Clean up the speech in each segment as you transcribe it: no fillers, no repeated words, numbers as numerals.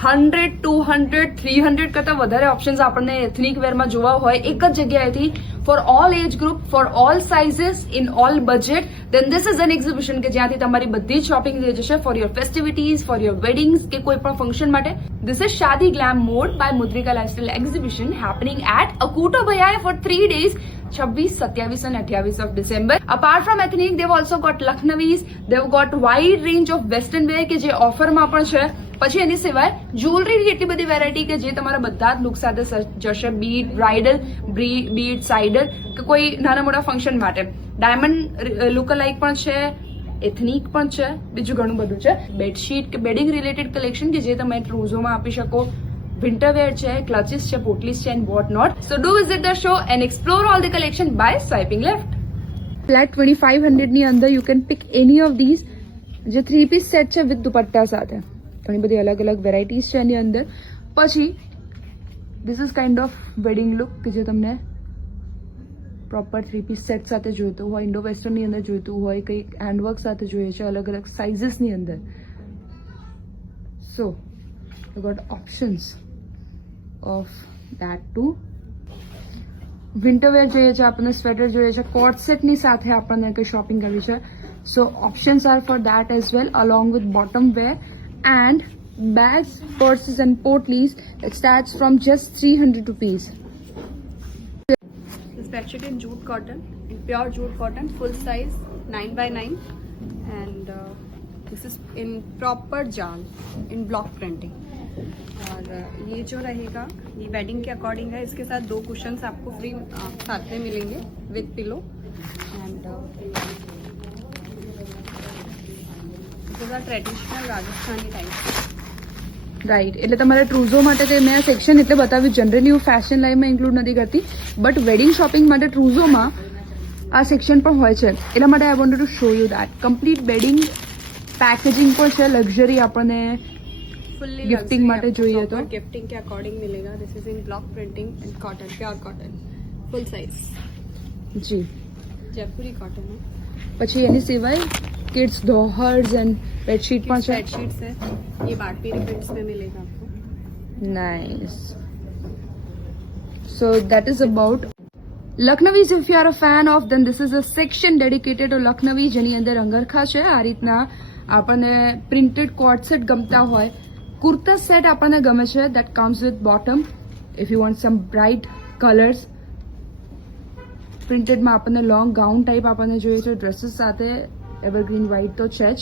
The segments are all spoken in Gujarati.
100, 200, 300 કરતા વધારે ઓપ્શન્સ આપણને એથનિક વેરમાં જોવા હોય એક જ જગ્યાએથી for all age group, for all sizes, in all budget, then this is an exhibition કે જ્યાંથી તમારી બધી જ શોપિંગ થઈ જશે for your festivities, for your weddings કે કોઈ પણ ફંક્શન માટે. This is Shadi Glam Mode by Mudrika Lifestyle Exhibition happening at Akuto Bhaiya for 3 days, 26, 27 and 28 of December. Apart from ethnic, they've also got Lucknowi's, they've got wide range of western wear કે જે ઓફરમાં પણ છે. પછી એની સિવાય જ્વેલરીની એટલી બધી વેરાયટી કે જે તમારા બધા જ લુક સાથે જશે, બીટ, બ્રાઇડલ, બીટ, સાઇડર કે કોઈ નાના મોટા ફંક્શન માટે. ડાયમંડ લુક અલાઇક પણ છે, એથનિક પણ છે, બીજું ઘણું બધું છે. બેડશીટ કે બેડિંગ રિલેટેડ કલેક્શન કે જે તમે ટ્રુઝોમાં આપી શકો, વિન્ટરવેર છે, ક્લચીસ છે, પોટલીસ છે and what not. So do visit the show and explore all the collection by swiping left. Flat 2500 ની અંદર you can pick any of these જે 3 પીસ સેટ છે વિથ દુપટ્ટા સાથે. ઘણી બધી અલગ અલગ વેરાયટીઝ છે એની અંદર. પછી this is kind of wedding look કે જે તમને પ્રોપર 3 પીસ સેટ સાથે જોઈતું હોય, ઇન્ડો વેસ્ટર્નની અંદર જોઈતું હોય, કંઈક હેન્ડવર્ક સાથે જોઈએ છે, અલગ અલગ સાઇઝીસની અંદર. So you got options of that too. Winterwear જોઈએ છે આપણને, સ્વેટર જોઈએ છે, કોટ સેટની સાથે આપણને કંઈ શોપિંગ કરવી છે. So options are for that as well, along with bottom wear and bags, purses and potlies. It starts from just 300 rupees. This bedsheet in jute cotton, in pure jute cotton, full size, 9x9, and this is in proper जाल, in block printing. और ये जो रहेगा ये वेडिंग के अकॉर्डिंग है. इसके साथ 2 कुशन्स आपको फ्री साथ में मिलेंगे with pillow and traditional Rajasthani type. Right, એટલે તમારે ટ્રુઝો માટે તે મેં સેક્શન એટલે બતાવ્યું. જનરલી હું ફેશન લાઈવમાં ઇન્ક્લુડ નથી કરતી, બટ વેડિંગ શોપિંગ માટે ટ્રુઝોમાં આ સેક્શન પણ હોય છે. એટલા માટે I wanted to show you that. Complete bedding packaging પણ છે, લક્ઝરી આપણને ફુલ્લી ગિફ્ટિંગ માટે જોઈએ તો गिफ्टिंग के अकॉर्डिंग मिलेगा. This is in block printing and cotton, pure cotton, full size. જી. जयपुरी कॉटन है. પછી એની સિવાય કિड्स दोहर्स एंड बेडशीट પણ છે. बेडशीट्स है, ये बाटपीरी प्रिंट्स में मिलेगा आपको. Nice. So that is about Lucknowi's. If you are a fan of, then this is a section dedicated to Lucknowi જેની અંદર અંગરખા છે. આ રીતના આપણને પ્રિન્ટેડ કોટ સેટ ગમતા હોય, કુર્તા સેટ આપણને ગમે છે, that comes with bottom. If you want some bright colors, પ્રિન્ટેડમાં આપણને લોંગ ગાઉન ટાઈપ આપણને જોઈએ છે ડ્રેસીસ સાથે. એવરગ્રીન વ્હાઇટ તો છે જ.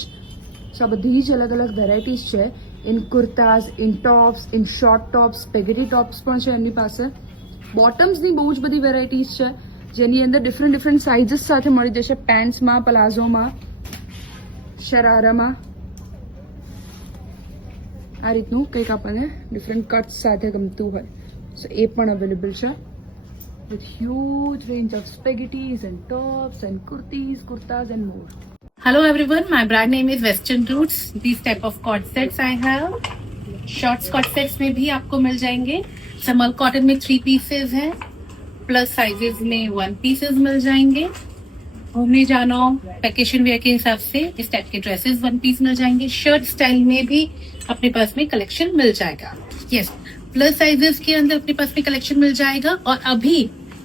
સો આ બધી જ અલગ અલગ વેરાયટીઝ છે. In kurtas, in tops, in short tops, spaghetti tops પણ છે એમની પાસે. બોટમ્સની બહુ જ બધી વેરાયટીઝ છે જેની અંદર ડિફરન્ટ સાઇઝીસ સાથે મળી જશે. પેન્ટ્સમાં, પ્લાઝોમાં, શરારામાં આ રીતનું કંઈક આપણને ડિફરન્ટ કટ્સ સાથે ગમતું હોય. સો એ પણ અવેલેબલ છે. With huge range of spaghettis and tops and kurtis, kurtas and more. Hello everyone, my brand name is Western Roots. These type of cord sets I have. Short cord sets में भी आपको मिल जाएंगे. समल कॉटन में 3 पीसेज हैं, प्लस साइजेस में 1 पीसेज मिल जाएंगे. घूमने जाना हो वेकेशन वेयर के हिसाब से इस टाइप के ड्रेसेस 1 पीस मिल जाएंगे. शर्ट स्टाइल में भी अपने पास में कलेक्शन मिल जाएगा. यस, प्लस साइजेस के अंदर अपने पास में कलेक्शन मिल जाएगा. और अभी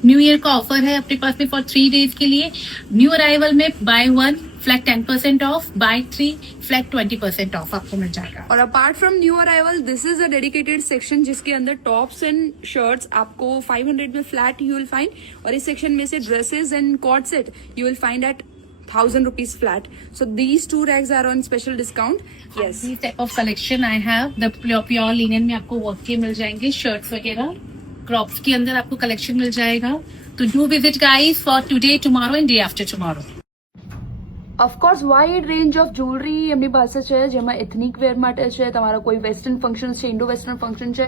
न्यू ईयर का ऑफर है अपने पास में फॉर 3 डेज के लिए. न्यू अराइवल में buy 1 flat 10% off, buy 3 flat 20% off आपको मिल जाएगा. और apart from new arrival, this is a dedicated section जिसके अंदर टॉप्स एंड शर्ट्स आपको 500 में फ्लैट यू विल फाइंड. और इस सेक्शन में से dresses and cord set you will find at 1000 rupees flat. So these 2 racks are on special discount. Yes. These type of collection I have. The pure linen में आपको वर्क के मिल जाएंगे, शर्ट्स वगैरह. क्रॉप्स के अंदर आपको कलेक्शन मिल जाएगा. तो do visit guys for today, tomorrow and day after tomorrow. Of course wide range of jewellery એમની પાસે છે જેમાં એથનિક વેર માટે છે, તમારા કોઈ વેસ્ટર્ન ફંક્શન છે, ઇન્ડો વેસ્ટર્ન ફંક્શન છે.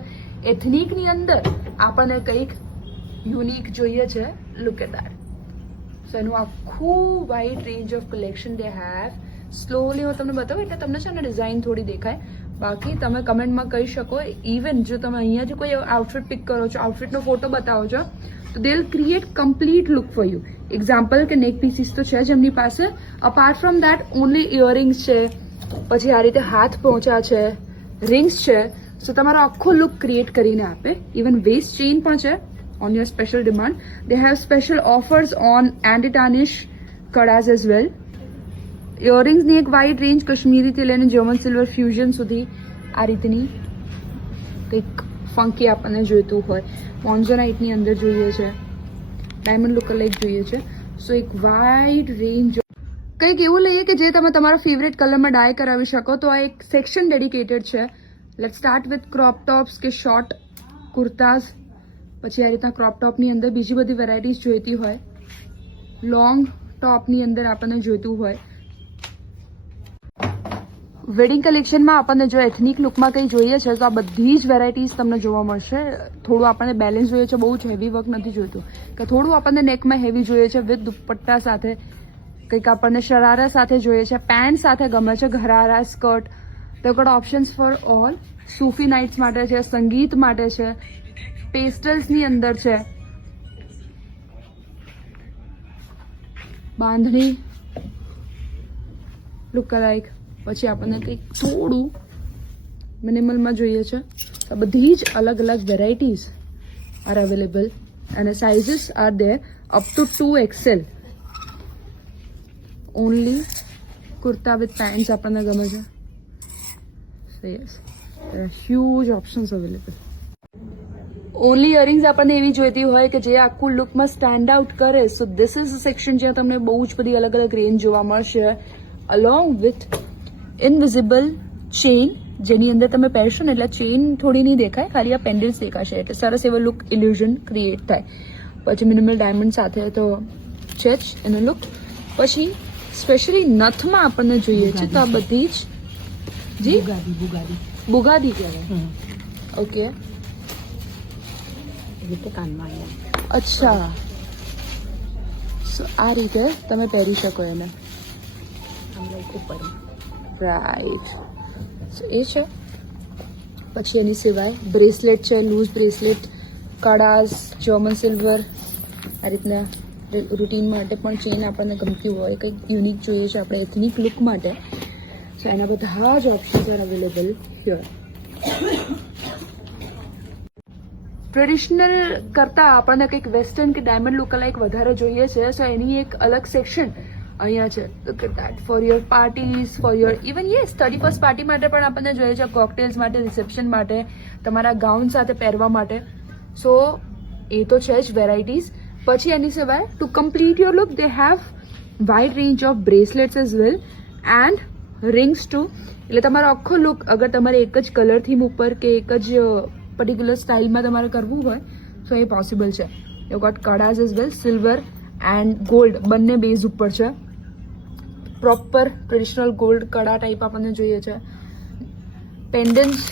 એથનિકની અંદર આપણને કંઈક યુનિક જોઈએ છે. Look at that. સો એનું આખું wide range of collection they have. Slowly હું તમને બતાવું એટલે તમને છે ને ડિઝાઇન થોડી દેખાય. બાકી તમે કમેન્ટમાં કહી શકો. ઇવન જો તમે અહીંયાથી કોઈ આઉટફિટ પિક કરો છો, આઉટફિટનો ફોટો બતાવો છો, તો they will create complete look for you. Example કે નેક પીસીસ તો છે જ એમની પાસે. Apart from that only earrings છે, પછી આ રીતે હાથ પહોંચા છે, રિંગ્સ છે. સો તમારો આખો લુક ક્રિએટ કરીને આપે. ઇવન વેસ્ટ ચેઇન પણ છે on your special demand. They have special offers on anti tarnish kadas as well. ઇયરિંગ્સની એક વાઇડ રેન્જ કાશ્મીરીથી લઈને જર્મન સિલ્વર ફ્યુઝન સુધી આ રીતની કંઈક ફંકી આપણને જોઈતું હોય. મોન્ઝોનાઇટની અંદર જોઈએ છે, ડાયમંડ લુક લાઈક જોઈએ છે. સો એક વાઇડ રેન્જ કંઈક એવું લઈએ કે જે તમે તમારા ફેવરેટ કલરમાં ડાય કરાવી શકો. તો આ એક સેક્શન ડેડિકેટેડ છે. Late start with crop tops કે શોર્ટ કુર્તાઝ. પછી આ રીતના ક્રોપ ટોપની અંદર બીજી બધી વેરાયટીઝ જોઈતી હોય. લોંગ ટોપની અંદર આપણને જોઈતું હોય. વેડિંગ કલેક્શનમાં આપણને જો એથનિક લુકમાં કંઈ જોઈએ છે તો આ બધી જ વેરાયટીઝ તમને જોવા મળશે. થોડું આપણને બેલેન્સ જોઈએ છે, બહુ જ હેવી વર્ક નથી જોઈતું, કે થોડું આપણને નેકમાં હેવી જોઈએ છે વિથ દુપટ્ટા સાથે. કંઈક આપણને શરારા સાથે જોઈએ છે, પેન્ટ સાથે ગમે છે, ઘરારા સ્કર્ટ. તો got options for all. Sufi nights માટે છે, સંગીત માટે છે, પેસ્ટલ્સની અંદર છે, બાંધણી લુક લાઈક. પછી આપણને કંઈક થોડું મિનિમલમાં જોઈએ છે. આ બધી જ અલગ અલગ વેરાયટીઝ આર અવેલેબલ અને sizes are there up to 2XL. Only kurta with pants આપણને ગમે છે. સો yes, huge options available. Only earrings આપણને એવી જોઈતી હોય કે જે આખું લુકમાં સ્ટેન્ડ આઉટ કરે. So this is a section જ્યાં તમને બહુ જ બધી અલગ અલગ રેન્જ જોવા મળશે. અલોંગ વિથ ઇનવિઝિબલ ચેઇન, જેની અંદર તમે પહેરશો ને એટલે ચેઇન થોડી નહીં દેખાય, ખાલી આ પેન્ડલ્સ દેખાશે, એટલે સરસ એવો લુક ઇલ્યુઝન ક્રિએટ થાય. પછી મિનિમલ ડાયમંડ સાથે તો છે જ એનો લુક. પછી સ્પેશિયલી નથમાં આપણને જોઈએ છે તો આ બધી જ જી બુગાદી કહેવાય. ઓકે, અચ્છા. સો આ રીતે તમે પહેરી શકો એને. રાઈટ, સો એ છે. પછી એની સિવાય બ્રેસલેટ છે, લૂઝ બ્રેસલેટ, કડાસ, જર્મન સિલ્વર. આ રીતના રૂટીન માટે પણ ચેન આપણને ગમતી હોય, કંઈક યુનિક જોઈએ છે આપણે એથનિક લુક માટે. સો એના બધા જ options R available here. Traditional કરતાં આપણને કંઈક વેસ્ટર્ન કે ડાયમંડ લુક લાઈક વધારે જોઈએ છે. સો એની એક અલગ સેક્શન અહીંયા છે. Look at that. For your parties, for your even yes 31st party માટે પણ આપણને જોઈએ છે, કોકટેલ્સ માટે, રિસેપ્શન માટે, તમારા ગાઉન સાથે પહેરવા માટે. સો એ તો છે જ વેરાયટીઝ. પછી એની સિવાય to complete your look they have wide range of bracelets as well and rings too. એટલે તમારો આખો લુક અગર તમારે એક જ કલર થીમ ઉપર કે એક જ પર્ટિક્યુલર સ્ટાઇલમાં તમારે કરવું હોય તો એ પોસિબલ છે. You got kadas as well, silver and gold બંને બેઝ ઉપર છે. Proper traditional gold kada type આપણને જોઈએ છે. પેન્ડન્ટ્સ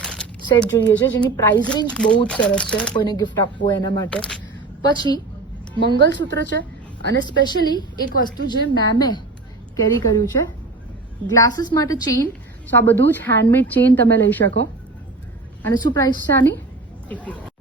સેટ જોઈએ છે જેની પ્રાઇસ રેન્જ બહુ જ સરસ છે કોઈને ગિફ્ટ આપવું હોય એના માટે. પછી મંગલસૂત્ર છે અને સ્પેશિયલી એક વસ્તુ જે મેમે કેરી કર્યું છે, ગ્લાસીસ માટે ચેઇન. સો આ બધું જ હેન્ડમેડ ચેઇન તમે લઈ શકો. અને શું પ્રાઇસ છે આની?